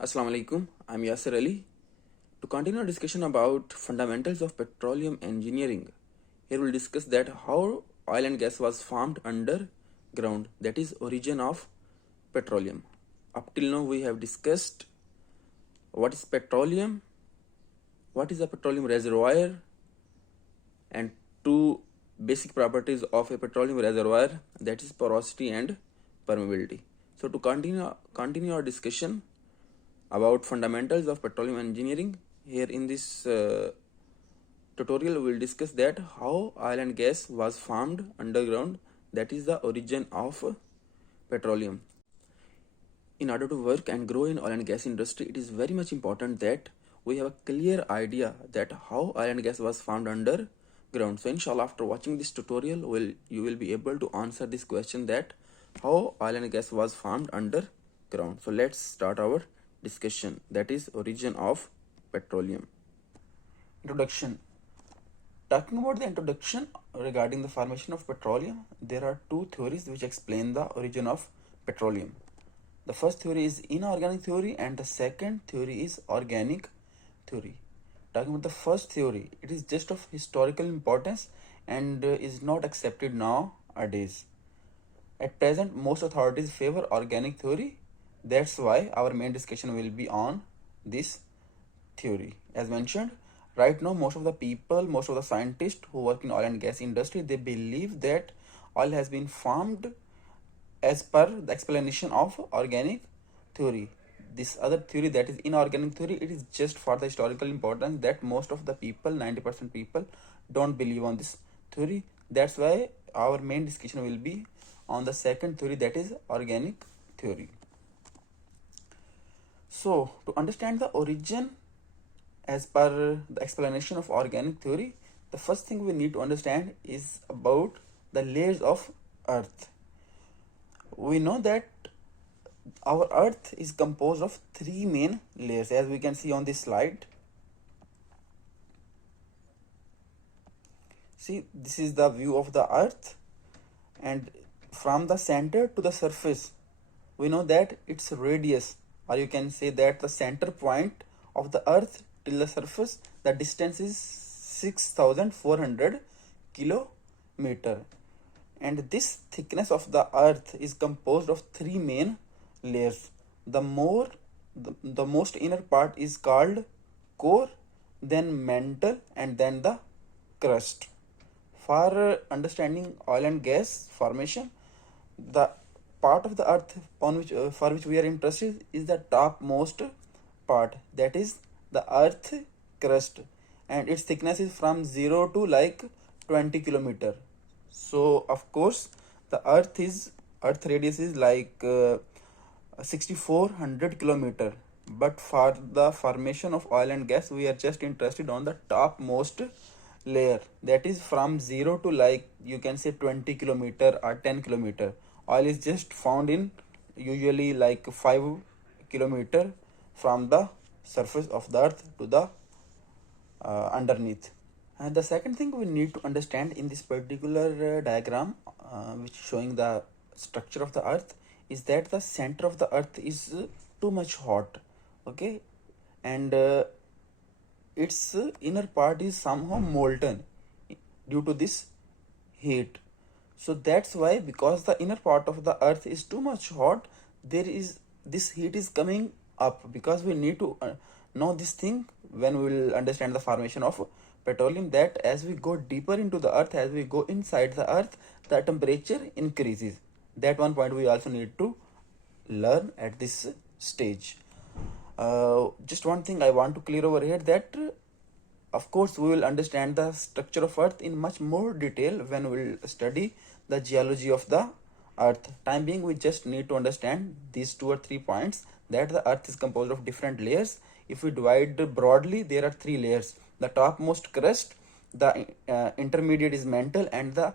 Assalamu alaikum. I'm Yasir Ali. To continue our discussion about fundamentals of petroleum engineering, here we'll discuss that how oil and gas was formed underground, that is origin of petroleum. Up till now we have discussed what is petroleum, what is a petroleum reservoir, and two basic properties of a petroleum reservoir, that is porosity and permeability. So to continue our discussion about fundamentals of petroleum engineering, here in this tutorial we will discuss that how oil and gas was formed underground, that is the origin of petroleum. In order to work and grow in oil and gas industry, it is very much important that we have a clear idea that how oil and gas was formed underground. So inshallah, after watching this tutorial, you will be able to answer this question that how oil and gas was formed underground. So let's start our discussion, that is origin of petroleum. Introduction. Talking about the introduction regarding the formation of petroleum, there are two theories which explain the origin of petroleum. The first theory is inorganic theory and the second theory is organic theory. Talking about the first theory, it is just of historical importance and is not accepted nowadays. At present, most authorities favor organic theory. That's why our main discussion will be on this theory. As mentioned, right now most of the people, most of the scientists who work in oil and gas industry, they believe that oil has been formed as per the explanation of organic theory. This other theory, that is inorganic theory, it is just for the historical importance that most of the people, 90% people, don't believe on this theory. That's why our main discussion will be on the second theory, that is organic theory. So to understand the origin as per the explanation of organic theory, the first thing we need to understand is about the layers of earth. We know that our earth is composed of three main layers, as we can see on this slide. See, this is the view of the earth, and from the center to the surface, we know that its radius, or you can say that the center point of the earth till the surface, the distance is 6,400 kilometer. And this thickness of the earth is composed of three main layers. The most inner part is called core, then mantle, and then the crust. For understanding oil and gas formation, the part of the earth on which for which we are interested is the topmost part, that is the earth crust, and its thickness is from 0 to like 20 kilometer. So of course the earth radius is like 6400 kilometer, but for the formation of oil and gas we are just interested on the topmost layer, that is from 0 to like you can say 20 kilometer or 10 kilometer. Oil is just found in usually like 5 kilometer from the surface of the earth to the underneath. And the second thing we need to understand in this particular diagram, which showing the structure of the earth, is that the center of the earth is too much hot, okay, and its inner part is somehow molten due to this heat. So that's why, because the inner part of the earth is too much hot, there is this heat is coming up, because we need to know this thing when we will understand the formation of petroleum, that as we go deeper into the earth, as we go inside the earth, the temperature increases. That one point we also need to learn at this stage. Just one thing I want to clear over here, that of course we will understand the structure of earth in much more detail when we will study the geology of the earth. Time being, we just need to understand these 2 or 3 points, that the earth is composed of different layers. If we divide broadly, there are 3 layers: the topmost crust, the intermediate is mantle, and the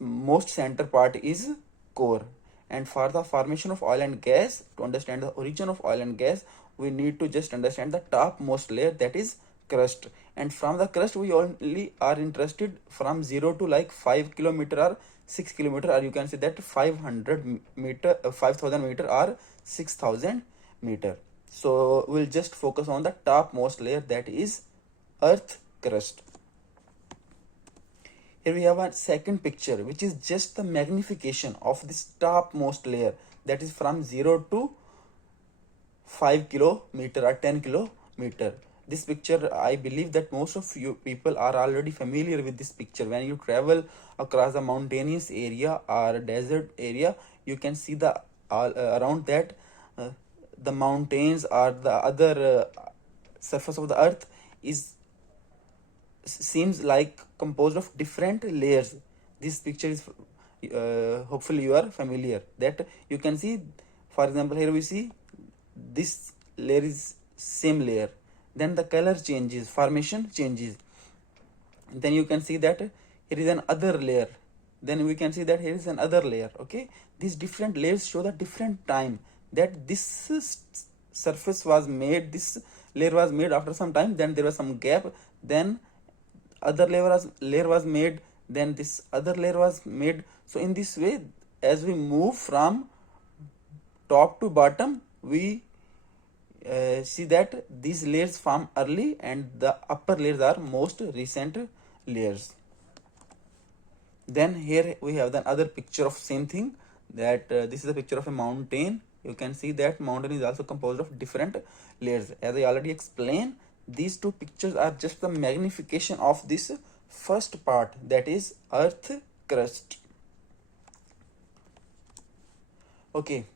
most center part is core. And for the formation of oil and gas, to understand the origin of oil and gas, we need to just understand the topmost layer, that is crust. And from the crust we only are interested from 0 to like 5 kilometer or 6 kilometer, or you can say that 500 meter 5000 meter or 6000 meter. So we'll just focus on the topmost layer, that is earth crust. Here we have a second picture which is just the magnification of this topmost layer, that is from 0 to 5 kilometer or 10 kilometer. This picture, I believe that most of you people are already familiar with this picture. When you travel across a mountainous area or a desert area, you can see the around that uh, the mountains or the other surface of the earth is seems like composed of different layers. This picture is hopefully you are familiar, that you can see, for example, here we see this layer is same layer, then the color changes, formation changes, then you can see that here is an other layer, then we can see that here is another layer. Okay, these different layers show the different time that this surface was made, this layer was made after some time, then there was some gap, then other layer was made, then this other layer was made. So in this way, as we move from top to bottom, we see that these layers form early and the upper layers are most recent layers. Then here we have the other picture of same thing, that this is a picture of a mountain. You can see that mountain is also composed of different layers. As I already explained, these two pictures are just the magnification of this first part, that is earth crust. Okay,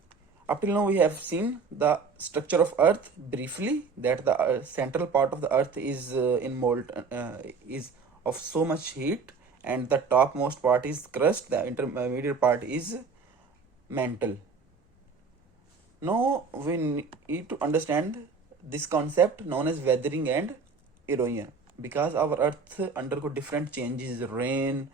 up till now we have seen the structure of earth briefly, that the central part of the earth is is of so much heat, and the topmost part is crust, the intermediate part is mantle. Now we need to understand this concept known as weathering and erosion, because our earth undergo different changes, rain,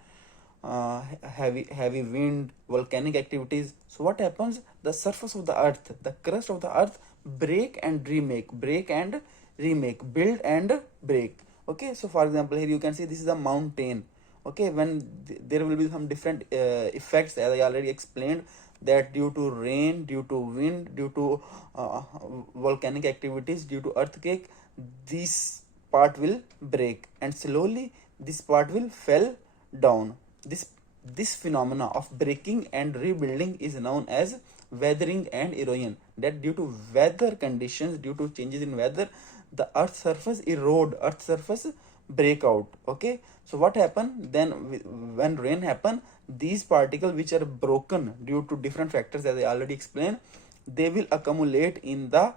heavy wind, volcanic activities. So what happens, the surface of the earth, the crust of the earth break and remake, build and break. Okay, so for example, here you can see this is a mountain. Okay, when there will be some different effects, as I already explained, that due to rain, due to wind, due to volcanic activities, due to earthquake, this part will break and slowly this part will fall down. This phenomena of breaking and rebuilding is known as weathering and erosion, that due to weather conditions, due to changes in weather, the earth surface erode, earth surface break out. Okay, so what happen then, when rain happen, these particles which are broken due to different factors, as I already explained, they will accumulate in the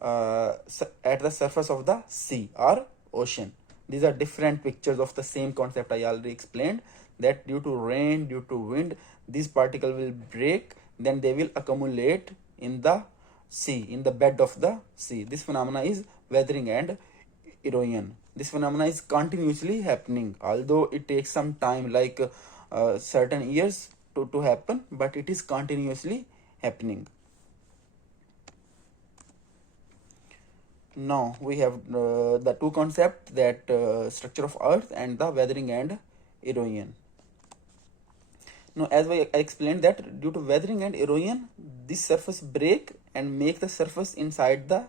at the surface of the sea or ocean. These are different pictures of the same concept I already explained, that due to rain, due to wind, these particles will break, then they will accumulate in the sea, in the bed of the sea. This phenomena is weathering and erosion. This phenomena is continuously happening, although it takes some time, like certain years to happen, but it is continuously happening. Now we have the two concepts, that structure of earth and the weathering and erosion. Now, as I explained, that due to weathering and erosion, this surface break and make the surface inside the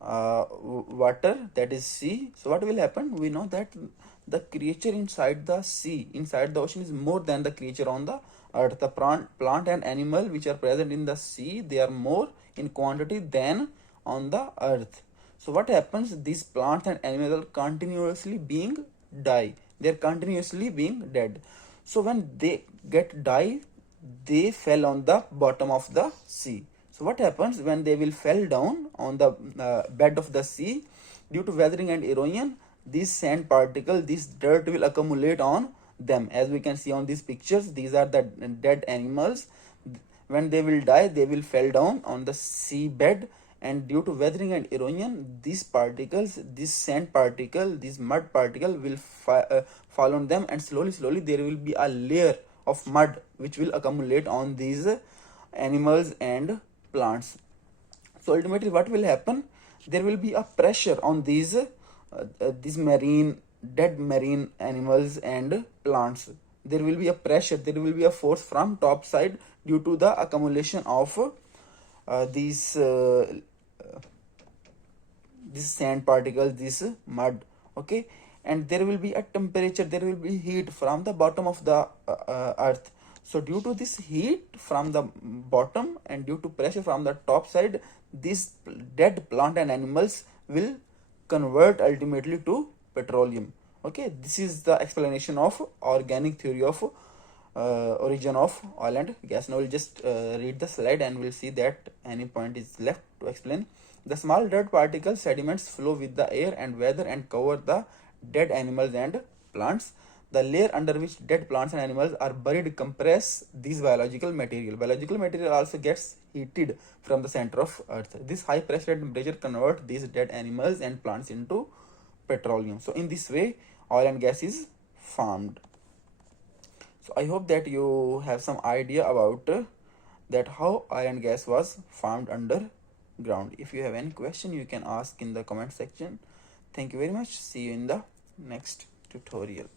water, that is sea. So what will happen, we know that the creature inside the sea, inside the ocean, is more than the creature on the earth. The plant and animal which are present in the sea, they are more in quantity than on the earth. So what happens, these plants and animals are continuously being die, they are continuously being dead. So when they get die, they fell on the bottom of the sea. So what happens, when they will fall down on the bed of the sea, due to weathering and erosion, these sand particles, this dirt will accumulate on them. As we can see on these pictures, these are the dead animals. When they will die, they will fall down on the sea bed, and due to weathering and erosion, these particles, this sand particle, this mud particle will fall on them, and slowly there will be a layer of mud which will accumulate on these animals and plants. So ultimately what will happen, there will be a pressure on these dead marine animals and plants. There will be a pressure, there will be a force from top side due to the accumulation of these this sand particles, this mud. Okay, and there will be a temperature, there will be heat from the bottom of the earth. So due to this heat from the bottom and due to pressure from the top side, these dead plant and animals will convert ultimately to petroleum. Okay, this is the explanation of organic theory of origin of oil and gas. Now we'll just read the slide and we'll see that any point is left to explain. The small dirt particles, sediments flow with the air and weather and cover the dead animals and plants. The layer under which dead plants and animals are buried compress these biological material. Biological material also gets heated from the center of earth. This high pressure and temperature convert these dead animals and plants into petroleum. So in this way oil and gas is formed. So I hope that you have some idea about that how oil and gas was formed underground. If you have any question, you can ask in the comment section. Thank you very much. See you in the next tutorial.